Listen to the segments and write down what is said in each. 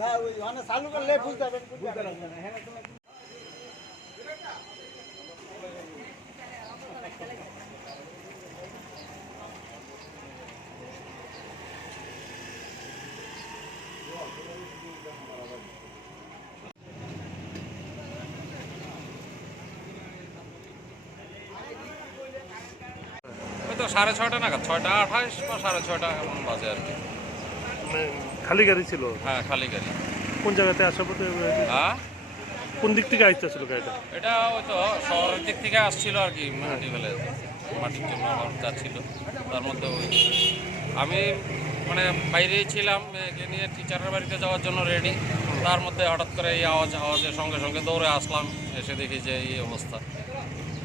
না ওই অনেক চালু করলে বুঝতে পারবেন। ওই তো 6:30 নাগাদ, 6:28 বা 6:30 এমন বাজে আর কি। খালি গাড়ি ছিল? হ্যাঁ, খালি গাড়ি। কোন জায়গাতে আসার পথে? হ্যাঁ, কোন দিক থেকে আসতেছিল গাড়িটা? এটা ওই তো শহরের দিক থেকে আসছিল আর কি, মাটি ফেলে মাটির জন্য আমার যাচ্ছিল। তার মধ্যে ওই আমি মানে বাইরেই ছিলাম, মেয়েকে নিয়ে টিচারের বাড়িতে যাওয়ার জন্য রেডি। তার মধ্যে হঠাৎ করে এই আওয়াজের সঙ্গে সঙ্গে দৌড়ে আসলাম। এসে দেখি যে এই অবস্থা,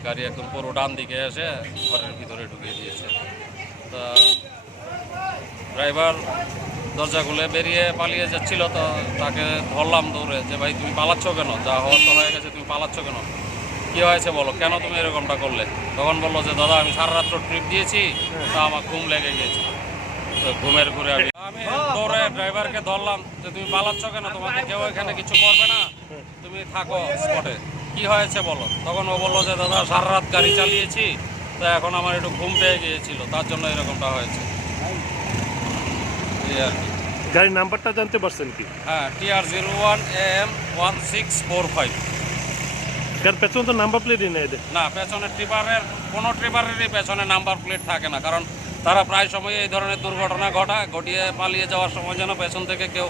গাড়ি একদম পুরো ডান দিকে এসে ঘরের ভিতরে ঢুকিয়ে দিয়েছে। তা ড্রাইভার দরজা খুলে বেরিয়ে পালিয়ে যাচ্ছিল, তো তাকে ধরলাম দৌড়ে যে ভাই তুমি পালাচ্ছ কেন, যা হওয়ার তো হয়ে গেছে, তুমি পালাচ্ছ কেন, কী হয়েছে বলো, কেন তুমি এরকমটা করলে? তখন বললো যে দাদা আমি সারা রাত্র ট্রিপ দিয়েছি, তা আমার ঘুম লেগে গিয়েছে, তো ঘুমের ঘুরে আমি দৌড়ে ড্রাইভারকে ধরলাম যে তুমি পালাচ্ছ কেন, তোমাকে কেউ এখানে কিছু করবে না, তুমি থাকো স্পটে, কী হয়েছে বলো। তখন ও বললো যে দাদা সারা রাত গাড়ি চালিয়েছি, তো এখন আমার একটু ঘুম পেয়ে গিয়েছিল, তার জন্য এরকমটা হয়েছে আর কি। গাড়ির নাম্বারটা জানতে পারছেন কি? হ্যাঁ, TR01AM1645। এর পেছনে তো নাম্বার প্লেটই নেই। না, পেছনে ট্রিপারের কোনো ট্রিপারেরই পেছনে নাম্বার প্লেট থাকে না, কারণ তারা প্রায় সময় এই ধরনের দুর্ঘটনা ঘটিয়ে পালিয়ে যাওয়ার সময় যেন পেছন থেকে কেউ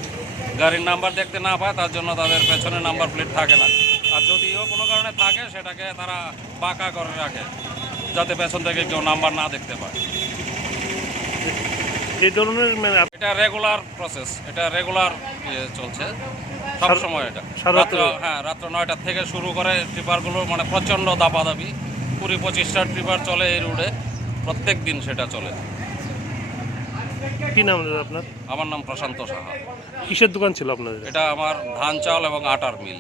গাড়ির নাম্বার দেখতে না পায়, তার জন্য তাদের পেছনে নাম্বার প্লেট থাকে না। আর যদিও কোনো কারণে থাকে, সেটাকে তারা বাঁকা করে রাখে যাতে পেছন থেকে কেউ নাম্বার না দেখতে পায়। এই ধরনের এটা রেগুলার প্রসেস, এটা রেগুলার চলছে সবসময়। এটা হ্যাঁ, রাত্র 9টা থেকে শুরু করে ট্রিপারগুলো মানে প্রচণ্ড দাপাদাপি, 20-25টা ট্রিপার চলে এই রুটে প্রত্যেক দিন, সেটা চলে। কি নাম আপনার? আমার নাম প্রশান্ত সাহা। কিসের দোকান ছিল আপনাদের? এটা আমার ধান চাল এবং আটার মিল।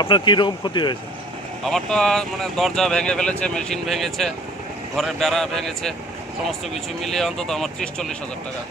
আপনার কী রকম ক্ষতি হয়েছে? আমার তো মানে দরজা ভেঙে ফেলেছে, মেশিন ভেঙেছে, ঘরের বেড়া ভেঙেছে, সমস্ত কিছু মিলিয়ে অন্তত আমার 30-40 হাজার টাকা